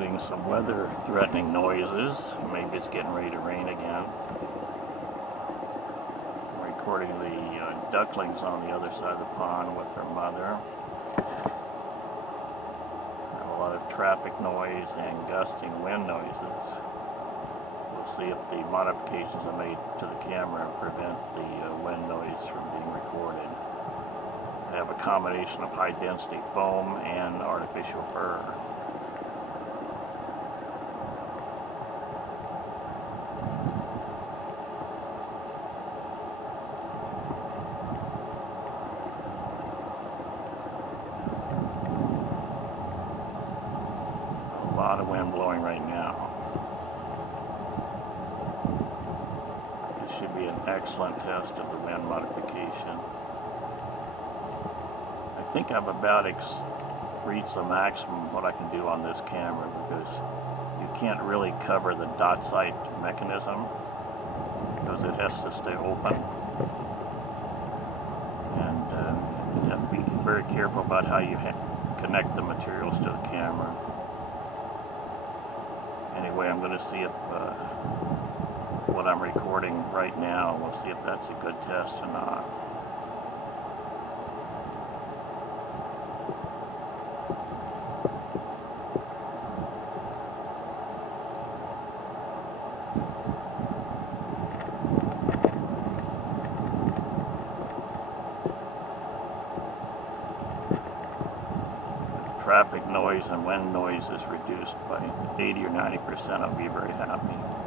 getting some weather-threatening noises. Maybe it's getting ready to rain again. I'm recording the ducklings on the other side of the pond with their mother. A lot of traffic noise and gusting wind noises. We'll see if the modifications I made to the camera prevent the wind noise from being recorded. I have a combination of high-density foam and artificial fur. A lot of wind blowing right now. It should be an excellent test of the wind modification. I think I've about reached the maximum what I can do on this camera, because you can't really cover the dotsight mechanism because it has to stay open, and you have to be very careful about how you connect the materials to the camera. Anyway, I'm going to see if what I'm recording right now, we'll see if that's a good test or not. Traffic noise and wind noise is reduced by 80 or 90%, I'll be very happy.